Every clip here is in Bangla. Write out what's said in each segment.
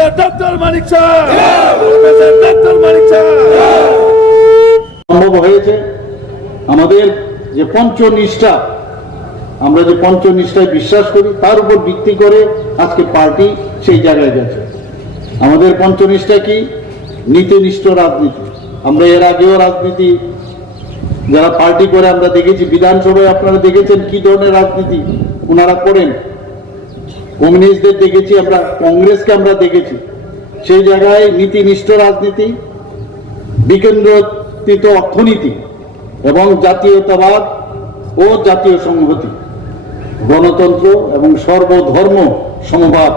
প্রফেসর ডক্টর মানিক স্যার, প্রফেসর ডক্টর মানিক স্যার। সম্ভব হয়েছে আমাদের যে পঞ্চনিষ্ঠা, আমরা যে পঞ্চনিষ্ঠায় বিশ্বাস করি তার উপর ভিত্তি করে আজকে পার্টি সেই জায়গায় গেছে। আমাদের পঞ্চনিষ্ঠা কি? নীতিনিষ্ঠ রাজনীতি। আমরা এর আগেও রাজনীতি যারা পার্টি করে আমরা দেখেছি, বিধানসভায় আপনারা দেখেছেন কি ধরনের রাজনীতি ওনারা করেন। কমিউনিস্টদের দেখেছি আমরা, কংগ্রেসকে আমরা দেখেছি। সেই জায়গায় নীতিনিষ্ঠ রাজনীতি, বিকেন্দ্রিত অর্থনীতি এবং জাতীয়তাবাদ ও জাতীয় সংহতি, গণতন্ত্র এবং সর্বধর্ম সমভাব,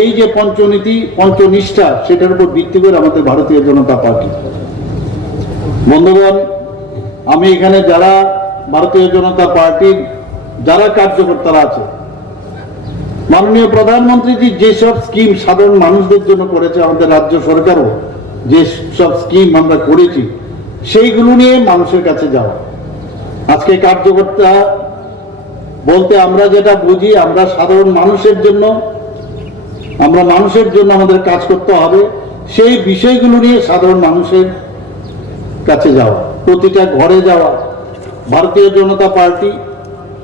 এই যে পঞ্চনীতি পঞ্চনিষ্ঠা, সেটার উপর ভিত্তি করে আমাদের ভারতীয় জনতা পার্টি। বন্ধুগণ, আমি এখানে যারা ভারতীয় জনতা পার্টির যারা কার্যকর্তারা আছে, মাননীয় প্রধানমন্ত্রীজি যেসব স্কিম সাধারণ মানুষদের জন্য করেছে, আমাদের রাজ্য সরকারও যেসব স্কিম আমরা করেছি সেইগুলো নিয়ে মানুষের কাছে যাওয়া। আজকে কার্যকর্তা বলতে আমরা যেটা বুঝি, আমরা সাধারণ মানুষের জন্য, আমরা মানুষের জন্য আমাদের কাজ করতে হবে, সেই বিষয়গুলো নিয়ে সাধারণ মানুষের কাছে যাওয়া, প্রতিটা ঘরে যাওয়া, ভারতীয় জনতা পার্টি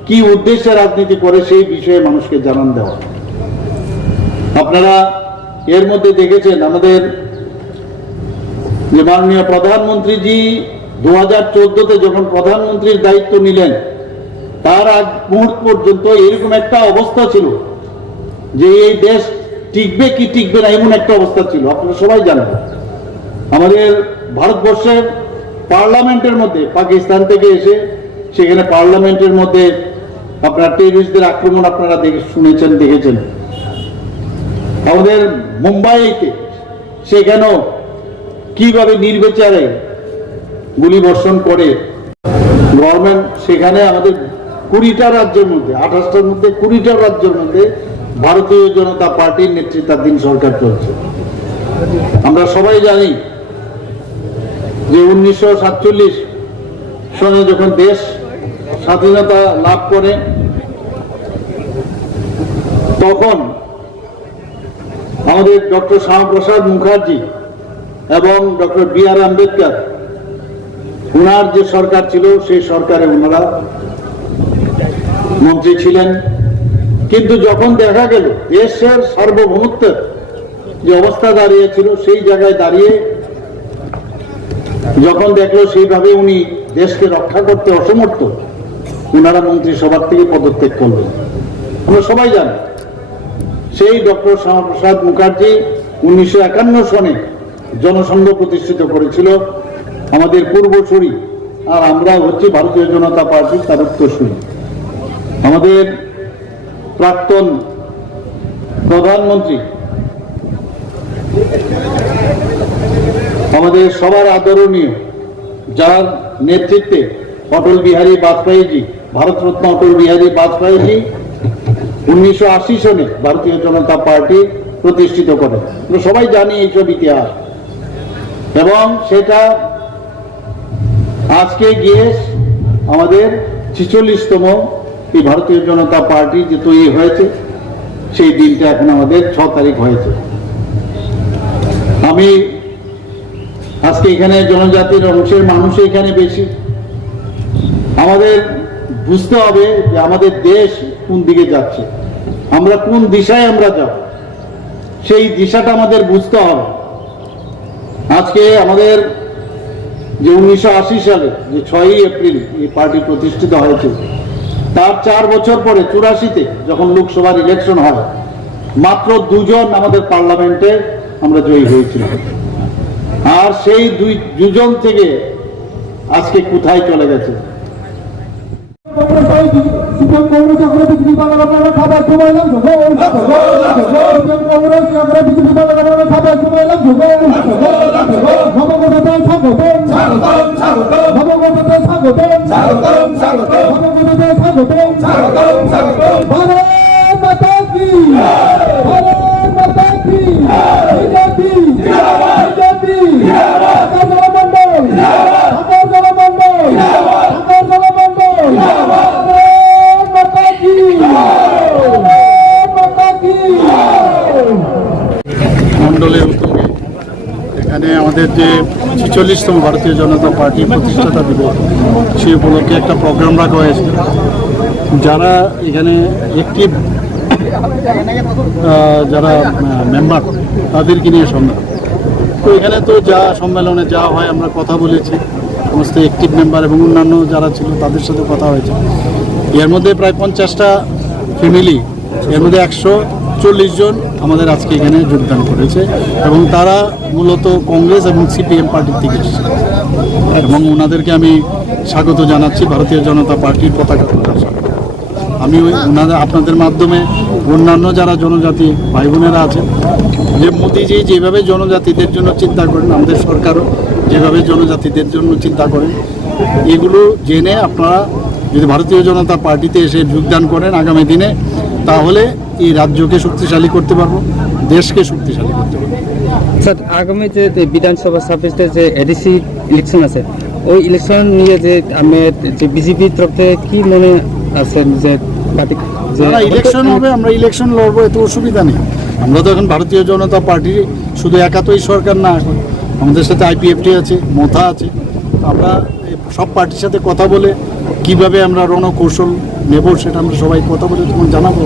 কি উদ্দেশ্যে রাজনীতি করে সেই বিষয়ে মানুষকে জানান দেওয়া। আপনারা এর মধ্যে দেখেছেন আমাদের যে মাননীয় প্রধানমন্ত্রীজি 2014-তে যখন প্রধানমন্ত্রীর দায়িত্ব নিলেন, তার আগ মুহূর্ত পর্যন্ত এরকম একটা অবস্থা ছিল যে এই দেশ টিকবে কি টিকবে না, এমন একটা অবস্থা ছিল। আপনারা সবাই জানেন আমাদের ভারতবর্ষের পার্লামেন্টের মধ্যে পাকিস্তান থেকে এসে সেখানে পার্লামেন্টের মধ্যে আপনার টেররিস্টদের আক্রমণ আপনারা শুনেছেন, দেখেছেন। আমাদের মুম্বাইতে সেখানেও কিভাবে নির্বিচারে গুলি বর্ষণ করে গভর্নমেন্ট, সেখানে আমাদের 20টা রাজ্যের মধ্যে, 28টার মধ্যে 20টা রাজ্যের মধ্যে ভারতীয় জনতা পার্টির নেতৃত্বাধীন সরকার চলছে। আমরা সবাই জানি যে 1947 সনে যখন দেশ স্বাধীনতা লাভ করে, তখন আমাদের ডক্টর শ্যামাপ্রসাদ মুখার্জি এবং ডক্টর বি.আর. আম্বেদকর, ওনার যে সরকার ছিল সেই সরকারে ওনারা মন্ত্রী ছিলেন। কিন্তু যখন দেখা গেল দেশের সার্বভৌমত্বের যে অবস্থা দাঁড়িয়েছিল, সেই জায়গায় দাঁড়িয়ে যখন দেখলো সেইভাবে উনি দেশকে রক্ষা করতে অসমর্থ, ওনারা মন্ত্রিসভার থেকে পদত্যাগ করলেন। আমরা সবাই জানি সেই ডক্টর শ্যামাপ্রসাদ মুখার্জি 1951 সনে জনসংঘ প্রতিষ্ঠিত করেছিল, আমাদের পূর্বসূরি, আর আমরা হচ্ছি ভারতীয় জনতা পার্টি তার উত্তরসূরি। আমাদের প্রাক্তন প্রধানমন্ত্রী, আমাদের সবার আদরণীয়, যার নেতৃত্বে অটল বিহারী বাজপেয়ীজি, ভারতরত্ন অটল বিহারী বাজপেয়ীজি 1980 সনে ভারতীয় জনতা পার্টি প্রতিষ্ঠিত করেন। আমরা সবাই জানি এইসব ইতিহাস, এবং সেটা আজকে গিয়ে আমাদের 46তম এই ভারতীয় জনতা পার্টি যে তৈরি হয়েছে, সেই দিনটা এখন আমাদের 6 তারিখ হয়েছে। আমি আজকে এখানে জনজাতির অংশের মানুষ এখানে বেশি, আমাদের বুঝতে হবে যে আমাদের দেশ কোন দিকে যাচ্ছে, আমরা কোন দিশায় আমরা যাব, সেই দিশাটা আমাদের বুঝতে হবে। আজকে আমাদের যে 1980 সালে যে 6ই এপ্রিল এই পার্টি প্রতিষ্ঠিত হয়েছে, তার 4 বছর পরে 84-তে যখন লোকসভার ইলেকশন হয়, মাত্র 2 জন আমাদের পার্লামেন্টে আমরা জয়ী হয়েছিলাম। আর সেই 2 জন থেকে আজকে কোথায় চলে গেছে। আমাদের যে 46তম ভারতীয় জনতা পার্টির প্রতিষ্ঠাতা দিবস সেই উপলক্ষে একটা প্রোগ্রাম রাখা হয়েছিল। যারা এখানে অ্যাক্টিভ যারা মেম্বার তাদেরকে নিয়ে সম্মেলন, তো এখানে তো যা সম্মেলনে যা হয় আমরা কথা বলেছি, সমস্ত অ্যাক্টিভ মেম্বার এবং অন্যান্য যারা ছিল তাদের সাথে কথা হয়েছে। এর মধ্যে প্রায় 50টা ফ্যামিলি, এর মধ্যে 140 জন আমাদের আজকে এখানে যোগদান করেছে এবং তারা মূলত কংগ্রেস এবং সিপিএম পার্টির থেকে এসেছে এবং ওনাদেরকে আমি স্বাগত জানাচ্ছি ভারতীয় জনতা পার্টির পতাকা তোলার সাথে। আমি ওনাদের আপনাদের মাধ্যমে অন্যান্য যারা জনজাতি ভাই বোনেরা আছেন, যে মোদিজি যেভাবে জনজাতিদের জন্য চিন্তা করেন, আমাদের সরকারও যেভাবে জনজাতিদের জন্য চিন্তা করেন, এগুলো জেনে আপনারা যদি ভারতীয় জনতা পার্টিতে এসে যোগদান করেন আগামী দিনে, তাহলে এই রাজ্যকে শক্তিশালী করতে পারবো, দেশকে শক্তিশালী করতে পারবো। স্যার, আগামী যে বিধানসভা 26-এর যে এডিসি ইলেকশন আছে, ওই ইলেকশন নিয়ে যে আমি যে বিজেপির তরফ থেকে কি মনে আছেন যে পার্টি যারা ইলেকশন হবে আমরা ইলেকশন লড়বো, এত অসুবিধা নেই। আমরা তো এখন ভারতীয় জনতা পার্টি শুধু একাতই সরকার না, এখন আমাদের সাথে আইপিএফটি আছে, মোথা আছে। আমরা সব পার্টির সাথে কথা বলে কিভাবে আমরা রণকৌশল নেব সেটা আমরা সবাই কথা বলে তখন জানাবো।